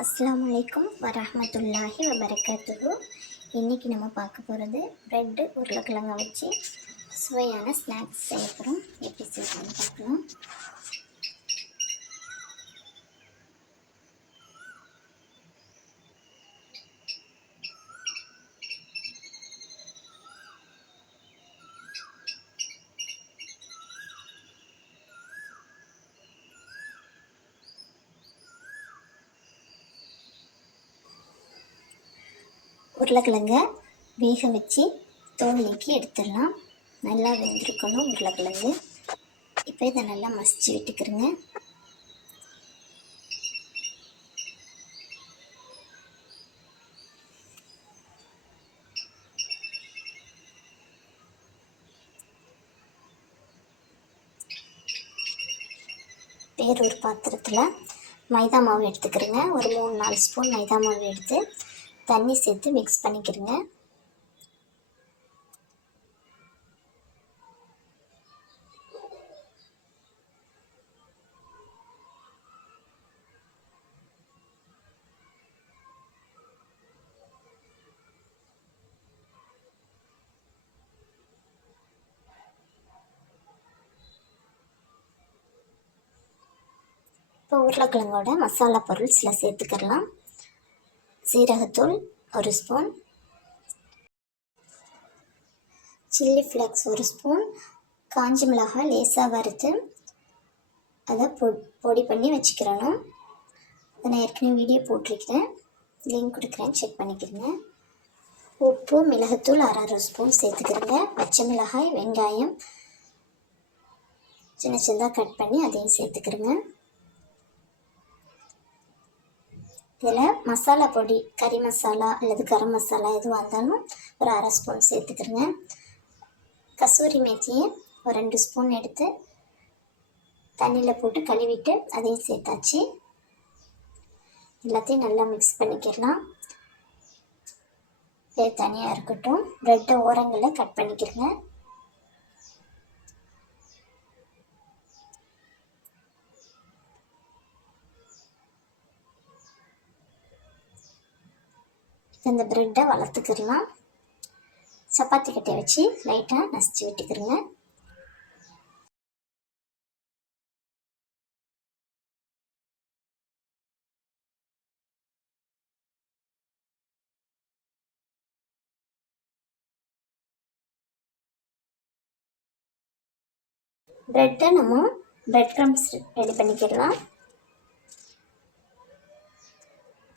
அஸ்லாம் வலைக்கும் வரமத்துல்லாஹி வபரகாத்துஹு. இன்றைக்கி நம்ம பார்க்க போகிறது ப்ரெட்டு உருளைக்கிழங்க வச்சு சுவையான ஸ்நாக்ஸ் செய்ய போகிறோம் எப்படி செய்யணும்னு பார்க்கலாம். உருளைக்கிழங்க வேக வச்சு தோல் நீக்கி எடுத்துடலாம். நல்லா வெந்திருக்கணும் உருளைக்கிழங்கு. இப்போ இதை நல்லா மசிச்சு விட்டுக்கிறேங்க. வேறு ஒரு பாத்திரத்தில் மைதா மாவு எடுத்துக்கிறேங்க. ஒரு மூணு நாலு ஸ்பூன் மைதா மாவு எடுத்து தண்ணி சேர்த்து மிக்ஸ் பண்ணிக்கிறேங்க இப்போ உருளைக்கிழங்கோட மசாலா பொருள் சில சேர்த்துக்கலாம் சீரகத்தூள் ஒரு ஸ்பூன். சில்லி ஃப்ளேக்ஸ் ஒரு ஸ்பூன். காஞ்சி மிளகாய் லேசாக வறுத்து அதை பொ பொடி பண்ணி வச்சுக்கிறணும். அதை நான் ஏற்கனவே வீடியோ போட்டிருக்கிறேன். லிங்க் கொடுக்குறேன். செக் பண்ணிக்கிறேங்க. உப்பு மிளகுத்தூள் அரை அரை ஸ்பூன் சேர்த்துக்கிறேங்க. பச்சை மிளகாய் வெங்காயம் சின்ன சின்னதாக கட் பண்ணி அதையும் சேர்த்துக்கிறேங்க. இதில் மசாலா பொடி கறி மசாலா அல்லது கரம் மசாலா எதுவாக இருந்தாலும் ஒரு அரை ஸ்பூன் சேர்த்துக்கிறேங்க கசூரி மேத்தியை ஒரு ரெண்டு ஸ்பூன் எடுத்து தண்ணியில் போட்டு கழுவிட்டு அதையும் சேர்த்தாச்சு. எல்லாத்தையும் நல்லா மிக்ஸ் பண்ணிக்கிடலாம். இது தனியாக இருக்கட்டும். ப்ரெட்டை ஓரங்களில் கட் பண்ணிக்கிறேங்க இந்த ப்ரெட்டை வளர்த்துக்கிடலாம் சப்பாத்தி கட்டையை வச்சு லைட்டாக நசிச்சு விட்டுக்கிறேங்க. ப்ரெட்டை நம்ம ப்ரெட் க்ரம்ஸ் ரெடி பண்ணிக்கிடலாம்.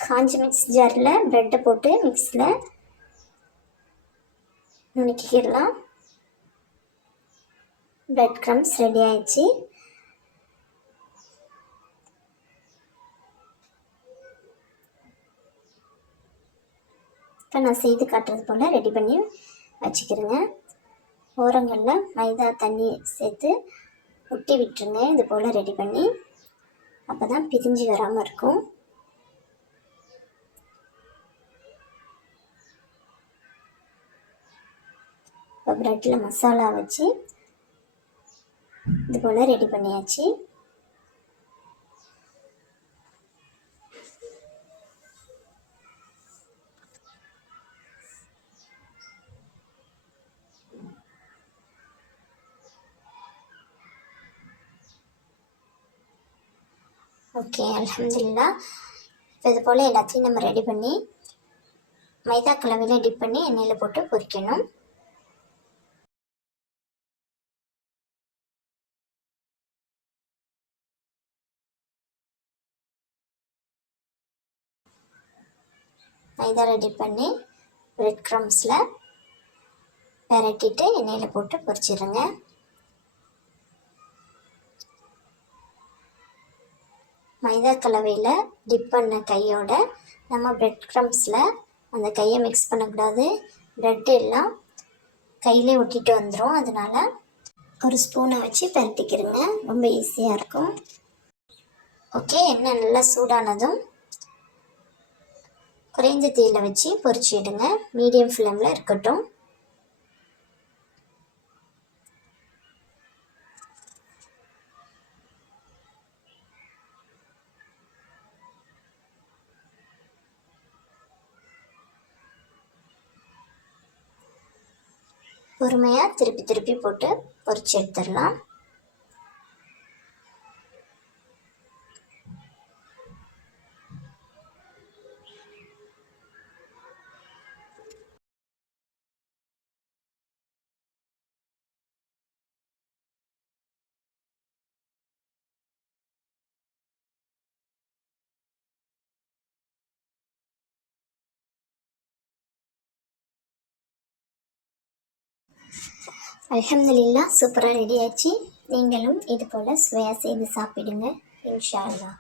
காஞ்சி மிக்ஸ் ஜாரில் ப்ரெட்டை போட்டு மிக்ஸில் நுணுக்கிக்கிடலாம். ப்ரெட் க்ரம்ஸ் ரெடி ஆயிடுச்சு. இப்போ நான் செய்து காட்டுறது போல் ரெடி பண்ணி வச்சுக்கிறேங்க. ஓரங்களில் மைதா தண்ணி சேர்த்து ஒட்டி விட்டுருங்க. இது போல் ரெடி பண்ணி அப்போ தான் பிரிஞ்சு வராமல் இருக்கும். இப்போ ப்ரெட்டில் மசாலா வச்சு இது போல் ரெடி பண்ணியாச்சு. ஓகே அலமதுல்லா இப்போ இது போல் எல்லாத்தையும் நம்ம ரெடி பண்ணி மைதா கலவையில் டிப் பண்ணி எண்ணெயில் போட்டு பொரிக்கணும். மைதா ரெடி பண்ணி பிரெட் க்ரம்ஸில் பெரட்டிட்டு எண்ணெயில் போட்டு பொரிச்சிடுங்க மைதா கலவையில் டிப் பண்ண கையோட நம்ம பிரெட் க்ரம்ஸில் அந்த கையை மிக்ஸ் பண்ணக்கூடாது. ப்ரெட் எல்லாம் கையிலே ஒட்டிட்டு வந்துடும் அதனால் ஒரு ஸ்பூனை வச்சு பெரட்டிக்கிறங்க. ரொம்ப ஈஸியாக இருக்கும். ஓகே எண்ணெய் நல்லா சூடானதும் குறைந்த தீயில் வச்சு பொரிச்சிடுங்க மீடியம் ஃப்ளேமில் இருக்கட்டும். பொறுமையாக திருப்பி திருப்பி போட்டு பொரிச்சு எடுத்துடலாம். அலமதுல்லா சூப்பராக ரெடி ஆச்சு. நீங்களும் இது போல் சுவையாக செய்து சாப்பிடுங்க இன்ஷா அல்லாஹ்